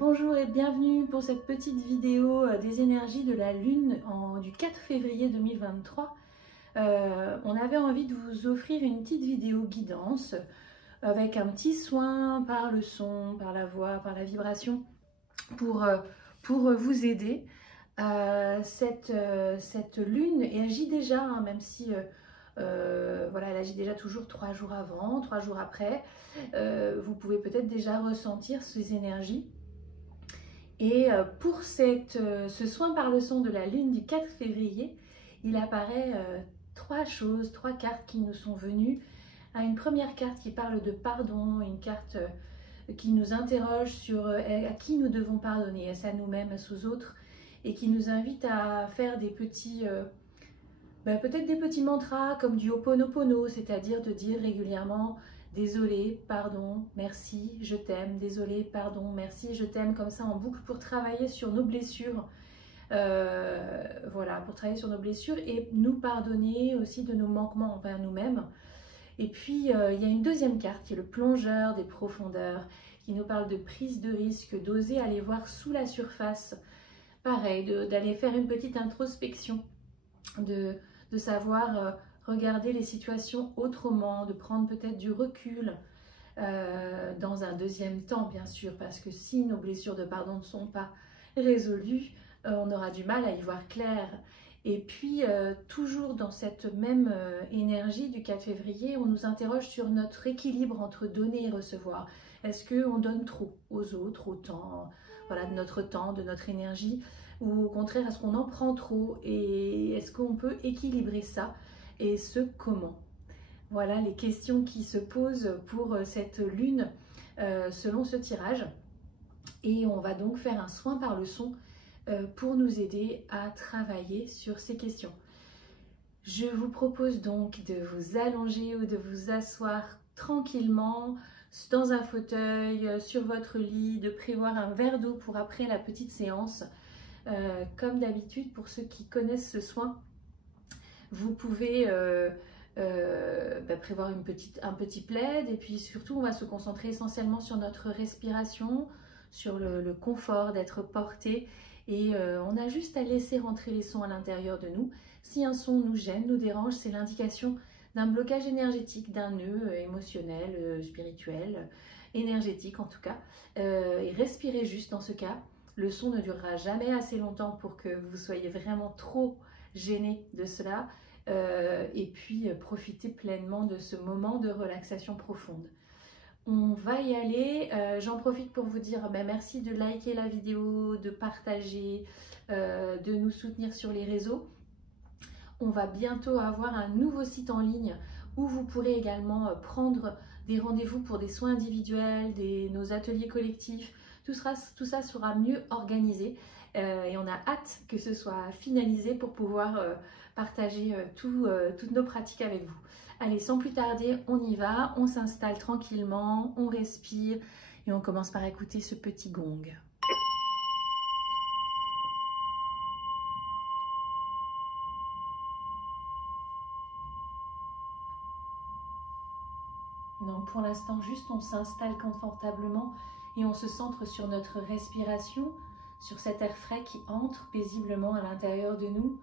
Bonjour et bienvenue pour cette petite vidéo des énergies de la Lune du 4 février 2023. On avait envie de vous offrir une petite vidéo guidance avec un petit soin par le son, par la voix, par la vibration pour vous aider. Cette Lune agit déjà, hein, même si voilà, elle agit déjà toujours 3 jours avant, 3 jours après. Vous pouvez peut-être déjà ressentir ces énergies. Et pour ce soin par le son de la Lune du 4 février, il apparaît 3 choses, 3 cartes qui nous sont venues. Une première carte qui parle de pardon, une carte qui nous interroge sur à qui nous devons pardonner, est-ce à nous-mêmes, est-ce aux autres, et qui nous invite à faire des petits, peut-être des petits mantras comme du Ho'oponopono, c'est-à-dire de dire régulièrement désolé, pardon, merci, je t'aime, désolé, pardon, merci, je t'aime, comme ça en boucle pour travailler sur nos blessures. Voilà, pour travailler sur nos blessures et nous pardonner aussi de nos manquements envers nous-mêmes. Et puis, il y a une deuxième carte qui est le plongeur des profondeurs, qui nous parle de prise de risque, d'oser aller voir sous la surface. Pareil, d'aller faire une petite introspection, de savoir regarder les situations autrement, de prendre peut-être du recul dans un deuxième temps, bien sûr, parce que si nos blessures de pardon ne sont pas résolues, on aura du mal à y voir clair. Et puis, toujours dans cette même énergie du 4 février, on nous interroge sur notre équilibre entre donner et recevoir. Est-ce qu'on donne trop aux autres, autant voilà, de notre temps, de notre énergie, ou au contraire, est-ce qu'on en prend trop? Et est-ce qu'on peut équilibrer ça? Et ce, comment? Voilà les questions qui se posent pour cette lune selon ce tirage. Et on va donc faire un soin par le son pour nous aider à travailler sur ces questions. Je vous propose donc de vous allonger ou de vous asseoir tranquillement dans un fauteuil, sur votre lit, de prévoir un verre d'eau pour après la petite séance. Comme d'habitude, pour ceux qui connaissent ce soin, vous pouvez prévoir un petit plaid, et puis surtout on va se concentrer essentiellement sur notre respiration, sur le confort d'être porté, et on a juste à laisser rentrer les sons à l'intérieur de nous. Si un son nous gêne, nous dérange, c'est l'indication d'un blocage énergétique, d'un nœud émotionnel, spirituel, énergétique en tout cas, et respirez juste dans ce cas. Le son ne durera jamais assez longtemps pour que vous soyez vraiment trop gêné de cela. Et puis profitez pleinement de ce moment de relaxation profonde. On va y aller. J'en profite pour vous dire merci de liker la vidéo, de partager, de nous soutenir sur les réseaux. On va bientôt avoir un nouveau site en ligne où vous pourrez également prendre des rendez-vous pour des soins individuels, nos ateliers collectifs. Tout ça sera mieux organisé et on a hâte que ce soit finalisé pour pouvoir partager toutes nos pratiques avec vous. Allez, sans plus tarder, on y va, on s'installe tranquillement, on respire et on commence par écouter ce petit gong. Donc pour l'instant, juste on s'installe confortablement et on se centre sur notre respiration, sur cet air frais qui entre paisiblement à l'intérieur de nous,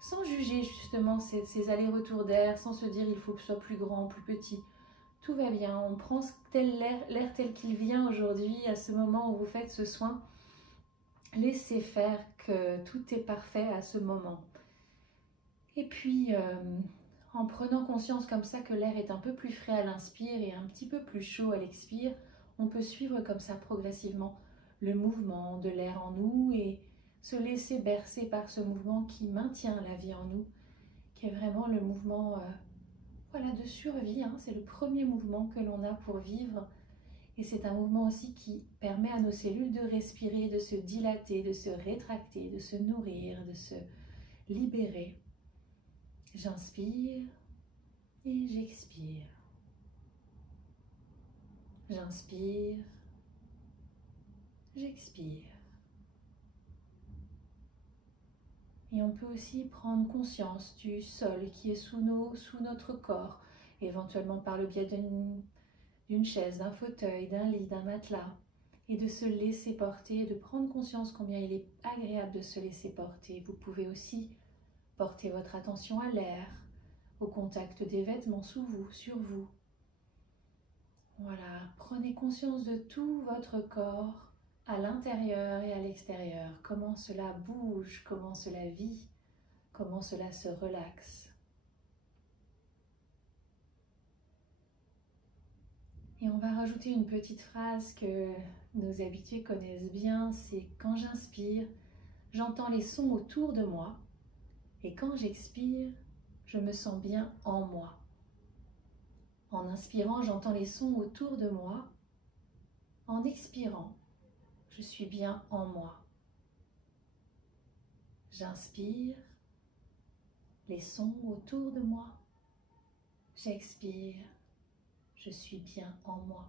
sans juger justement ces allers-retours d'air, sans se dire il faut que ce soit plus grand, plus petit. Tout va bien, on prend l'air tel qu'il vient aujourd'hui, à ce moment où vous faites ce soin. Laissez faire que tout est parfait à ce moment. Et puis, en prenant conscience comme ça que l'air est un peu plus frais à l'inspire et un petit peu plus chaud à l'expire, on peut suivre comme ça progressivement le mouvement de l'air en nous et se laisser bercer par ce mouvement qui maintient la vie en nous, qui est vraiment le mouvement voilà, de survie. Hein. C'est le premier mouvement que l'on a pour vivre. Et c'est un mouvement aussi qui permet à nos cellules de respirer, de se dilater, de se rétracter, de se nourrir, de se libérer. J'inspire et j'expire. J'inspire, j'expire. Et on peut aussi prendre conscience du sol qui est sous notre corps, éventuellement par le biais d'une chaise, d'un fauteuil, d'un lit, d'un matelas. et de se laisser porter, de prendre conscience combien il est agréable de se laisser porter. Vous pouvez aussi porter votre attention à l'air, au contact des vêtements sous vous, sur vous. Voilà, prenez conscience de tout votre corps à l'intérieur et à l'extérieur. Comment cela bouge, comment cela vit, comment cela se relaxe. Et on va rajouter une petite phrase que nos habitués connaissent bien, c'est quand j'inspire, j'entends les sons autour de moi et quand j'expire, je me sens bien en moi. En inspirant, j'entends les sons autour de moi. En expirant, je suis bien en moi. J'inspire, les sons autour de moi. J'expire, je suis bien en moi.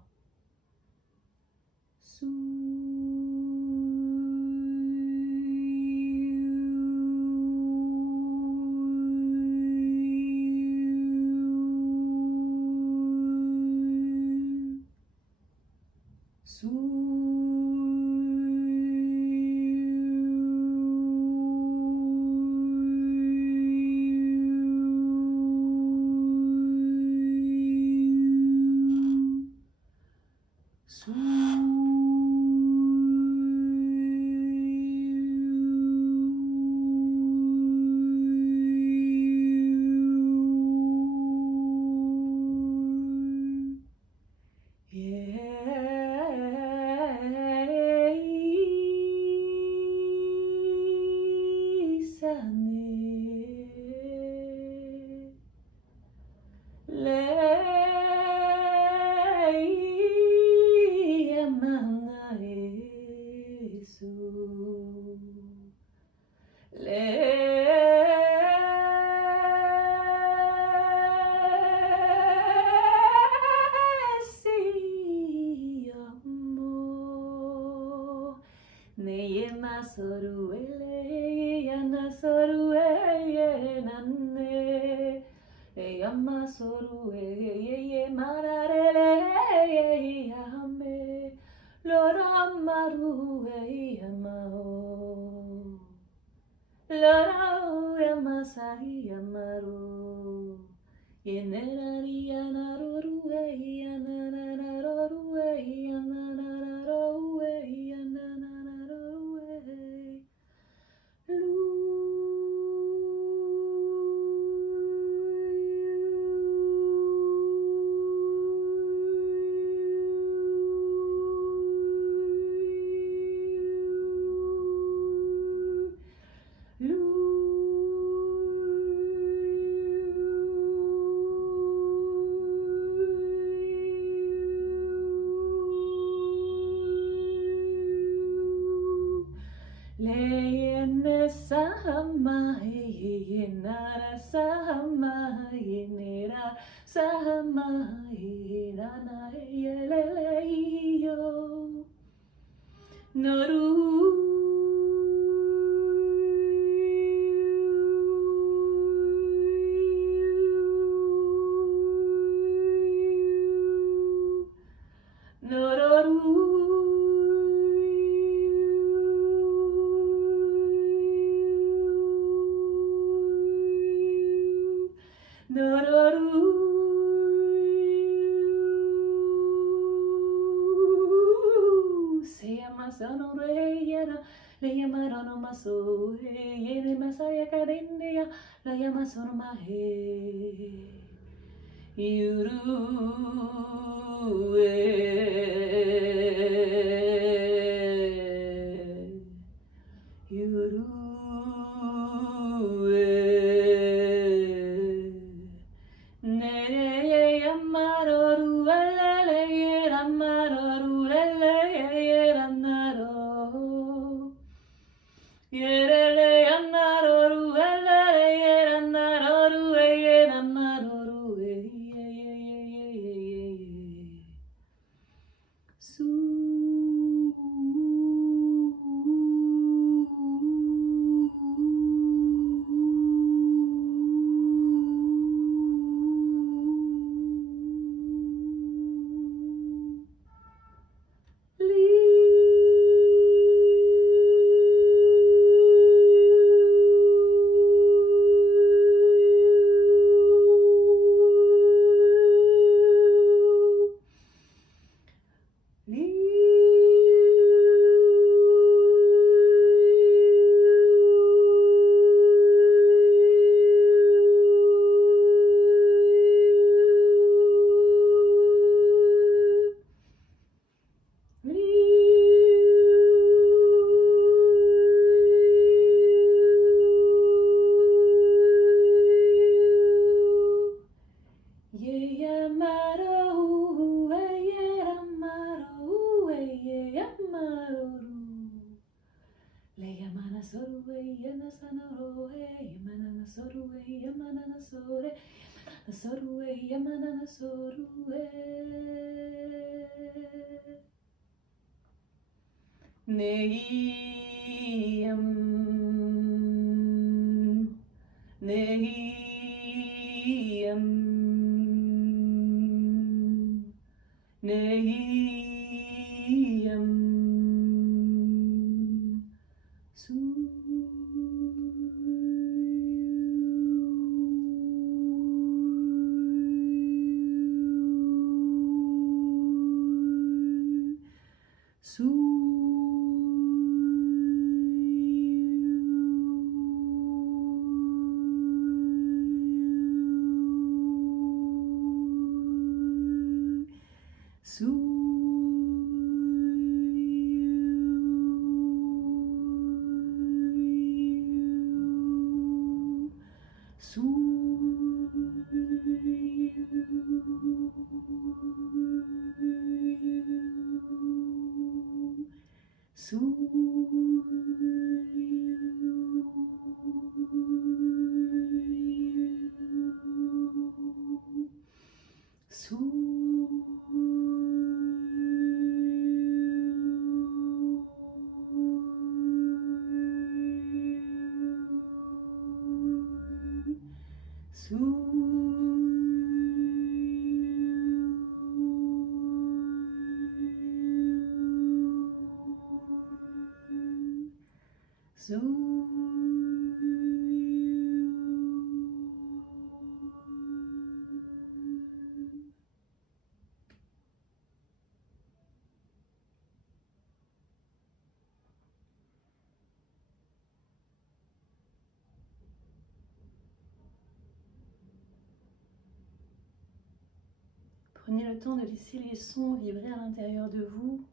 Prenez le temps de laisser les sons vibrer à l'intérieur de vous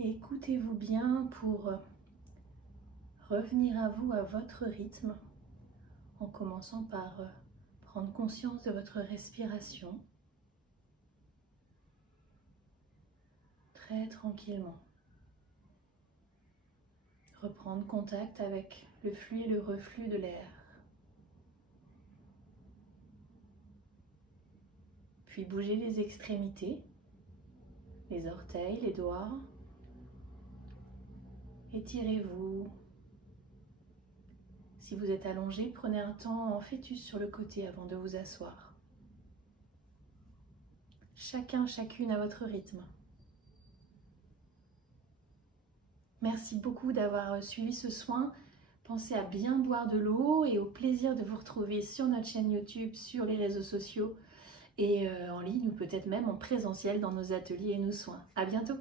et écoutez-vous bien pour revenir à vous à votre rythme en commençant par prendre conscience de votre respiration très tranquillement. Reprendre contact avec le flux et le reflux de l'air. Puis bougez les extrémités, les orteils, les doigts. Étirez-vous. Si vous êtes allongé, prenez un temps en fœtus sur le côté avant de vous asseoir. Chacun, chacune à votre rythme. Merci beaucoup d'avoir suivi ce soin. Pensez à bien boire de l'eau et au plaisir de vous retrouver sur notre chaîne YouTube, sur les réseaux sociaux et en ligne ou peut-être même en présentiel dans nos ateliers et nos soins. À bientôt!